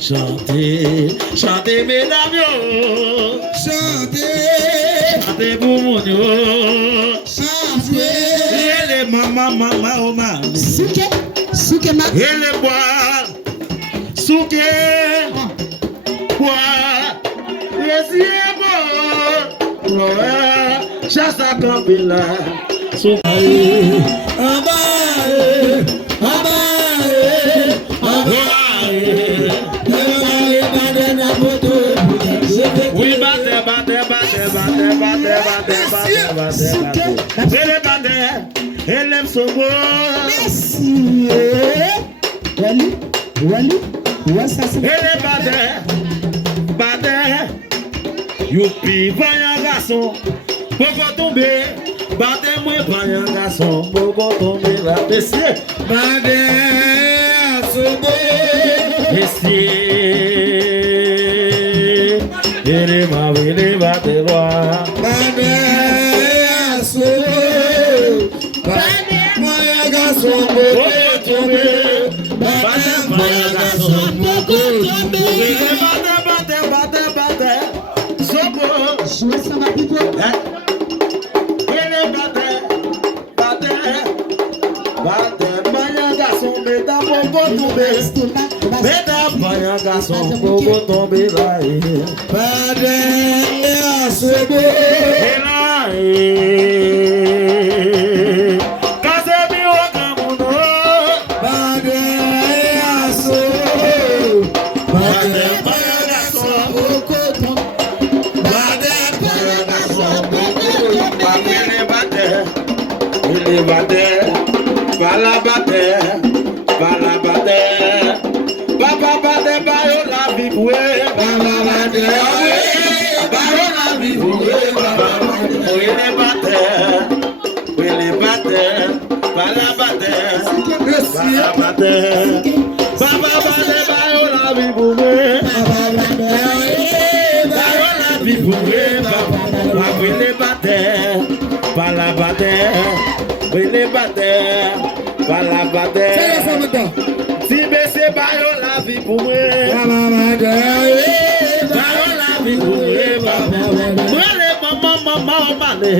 Chantez, chantez mesdames, chantez, chantez pour mon chantez, les maman, oh man, souke ma, et les bois, souke, bois, les yeux, chasse à campilla, souke, oui, elle aime son beau. Merci. Wally, ça c'est. Elle est badé. Youpi, voyons garçon, pourquoi tomber? Badé, moi, voyons garçon, pourquoi tomber? La messieurs, badé, à son beau. Messieurs, elle est ma vie, elle est badé, badé, à son beau. Badé, voyons garçon, pourquoi tomber? Badé, voyons garçon, pourquoi tomber? Sobo, jouer ça va plutôt. elle est badé, Beta panha garçom, vou tomber lá. Padre Assobo. Casa meu camuno. Padre Assobo. Padre panha garçom, vou tomber. Padre panha garçom, vou tomber. Ele bater, bala bater, bala bater, baba bater, baio la vibue, baba bater, baio la vibue, baba bater, ele bater, bala bater, bala bater, baba bater, baio la vibue, baba vibue, baba ele bater, bala bater. Ele bater, bala bater. Si bese bayo la vie pour moi. Bala bater, bayo la vie pour moi. Mole mama male.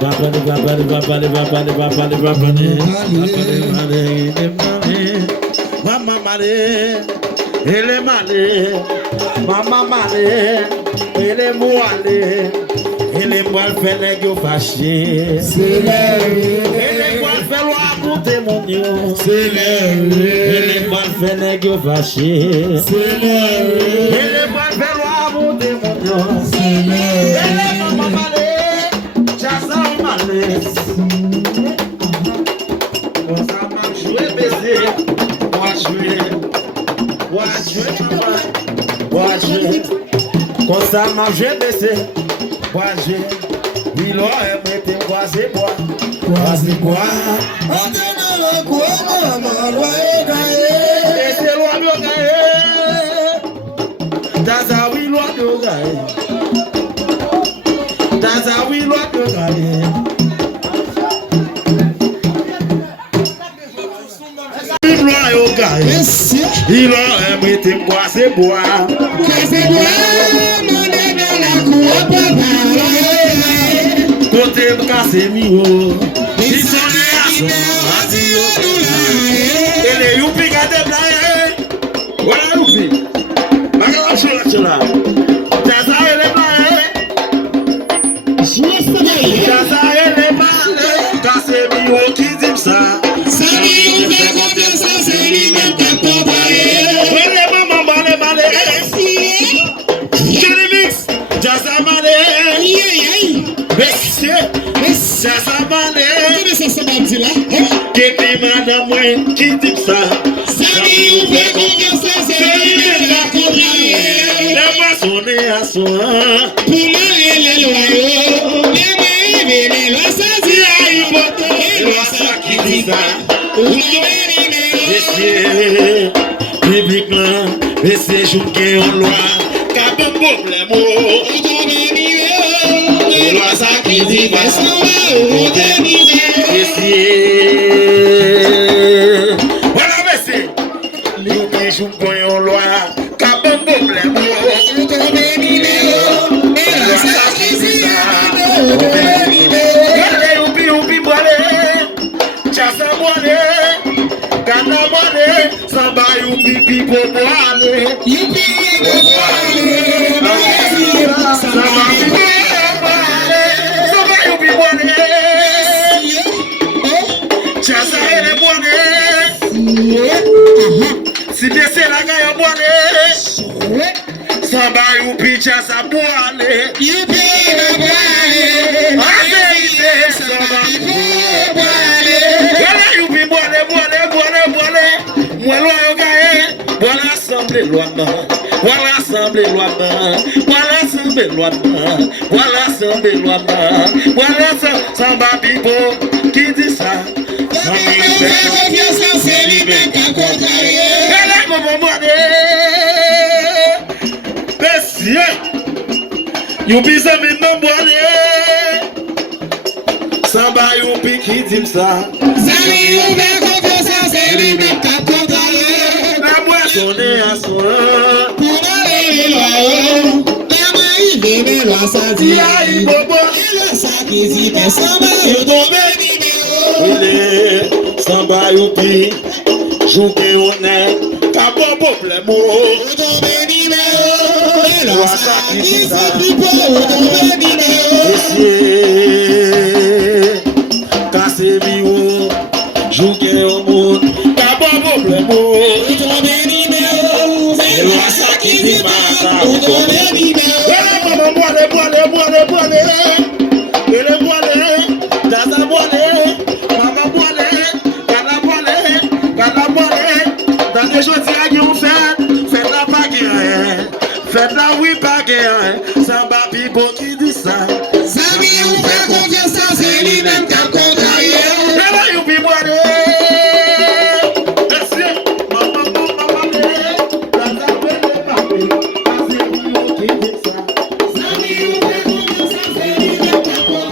Bapale. Mama male, ele male. Mama male, ele moale. Ele pode faire que eu fasse. Ele pode faire o amor témoignant. Ele pode faire que eu fasse. Ele pode faire o amor témoignant. Ele mama malé, chassa malé. On s'en va jouer baiser, moi jouer. Quand ça m'a joué baiser. Boise, il aurait été boisé bois. On te donne le quoi, maman, loyer gaillé. Et c'est loin de gaillé. Daza, oui, loin de gaillé. Daza, oui, loin de gaillé. Il loin de gaillé. Il aurait été boisé bois. Côté Casemiro, ils sont les assons, et les youpi gâtés blancs, voilà youpi, magala chola, Jaza et les blancs, Jaza et les blancs, Casemiro qui dit ça, Samy on fait confiance, c'est lui-même qui a comparé, les mamans balé, Johnny Mix, Jaza Mané. Ça s'abale. Qui dit madame moi qui dit ça? Samy on fait confiance, c'est lui-même qui a comparé. La moisson est à soi. Pour les loyaux, les lois ça dit à hypothèque. Les lois ça qui dit ça. Messieurs, public là, messieurs jouer en loi. Cap de problème. Les lois ça qui dit ça. Voilà, monsieur. Nous qui jouons en loi. Cap de problème. Les lois ça qui dit ça. Oupi, boile. Chassa boile. Gana boile. Samba youpi, pour boile. Youpi, pour boile. Samba youpi. Si baisser la gaille boire, Samba youpi chassa boire, youpi la boire, Samba boire, youpi boire, moi loin gaille, voilà assemblée loi, voilà assemblée loi, voilà assemblée loi, voilà assemblée loi, voilà Samba Bibo qui dit ça. C'est lui-même qui a contrarié. Messieurs, youpi ça maintenant boire. Samba youpi qui dit ça. Samy youpi confiance, c'est lui-même qui a contrarié. La boisson est à soi. Pour les loyaux, la maille des lois ça dit à Ibobo. Et le sac qui dit que Samba youpi. Samba youpi, jouer honnête, problème. Cassez bio, jouer au monde, pas bon problème. Faites la oui pas guerre, ça va people qui dit ça. Ça vient ou faire confiance, c'est lui-même qui a contrarié. Et là, you be boire. Merci, maman, la table est parée. C'est lui qui dit ça. Ça vient ou faire confiance, c'est lui-même qui a contrarié.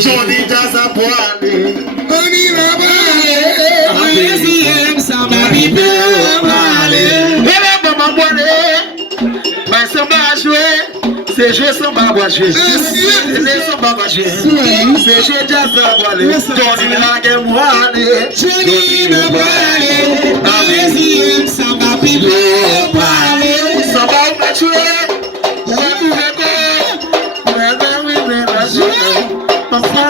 Johnny does a boy. Money rabale. Amen. Sama bibe male. Ele mama boy. Mas sama jouer. C'est jouer sans baba jouer. C'est sans baba jouer. C'est jouer jazz à boile. Johnny la game boile. Johnny na boile. Amen. Sama bibe male. Sama jouer. Maman,